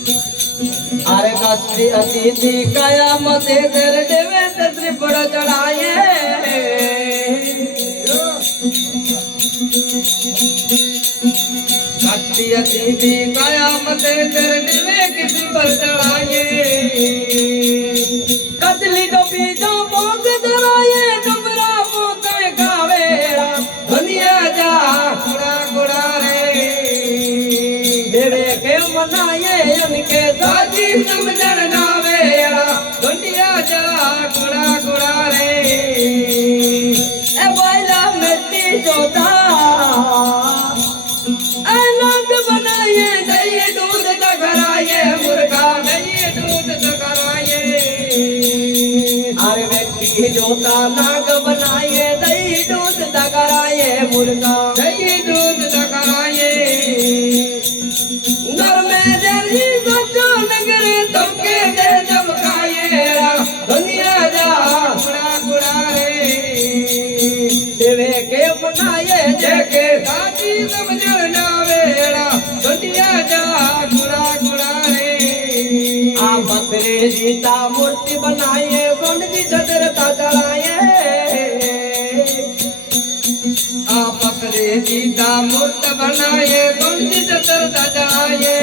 अरे कसरी अतिथि कयामत दर देवे त्रिपुर चढ़ाए कसरी अतिथि कयामत दर देवे किसी पर चढ़ाए कतली जो बीजों बोग दराए डुबरा पोते गावेड़ा दुनिया जा गुड़ा गुड़ा रे देवे के मनाए उनके साथी समझण ना वेड़ा दुनिया जा गुड़ा गुड़ा रे ए वाला मिट्टी जोता नाग बनाए दही दूध तगराए मुर्गा दही दूध तगराए हर व्यक्ति जोता नाग बनाए दही दूध तगराए मुर्गा दही दूध तगराए घर में जरी बच्चों नगरे धोखे दे जब खाए दुनिया जा गुड़ा गुड़ा रे देवे के मनाए जेके साथी समझण ना वेड़ा दुनिया जा गुड़ा गुड़ा रे आ बकरे जीता मूर्ति बनाए गुण की छतरता चढ़ाए आ बकरे जीता मूर्ति बनाए गुण की छतरता चढ़ाए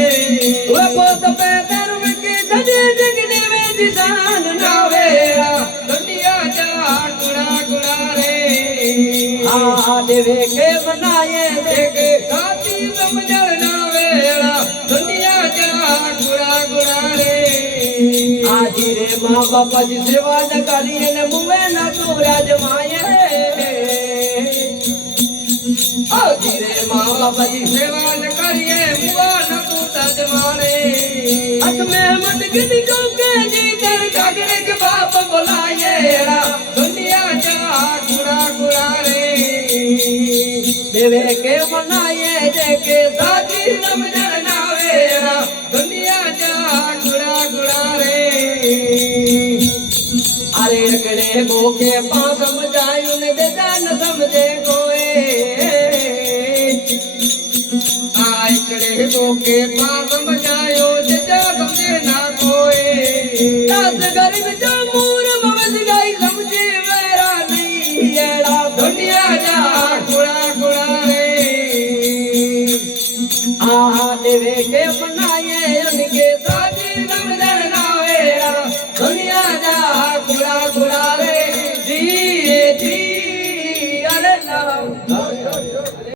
वो पोत पे धर्म के धजे जगने में दिशान ना वेड़ा दुनिया जा गुड़ा गुड़ा रे आ देवे के बनाए देखे साथी समझण ना वेड़ा दुनिया जा गुड़ा गुड़ा रे आजी रे माँ बापा जी सेवा न करिए न मुँह न तो राजमाए आजी रे माँ बापा जी सेवा न करिए मुँह न तो राजमाए हथ में मटकी के जी कर जागने के बाप बुलाए दुनिया जा गुड़ा गुड़ा रे देवे के मनाए देखे साथी समझण ना वेड़ा दुनिया जा गुड़ा गुड़ा रे अरे अकड़े भूखे पाँव समझाए उन्हें बेटा न समझे कोई आइकड़े भूखे पाँव समझायो बेटा समझे ना कोई दस गरीब जो मूर ममज गई समझे मेरा नहीं एड़ा दुनिया जा गुड़ा गुड़ा रे आ देवे के बनाए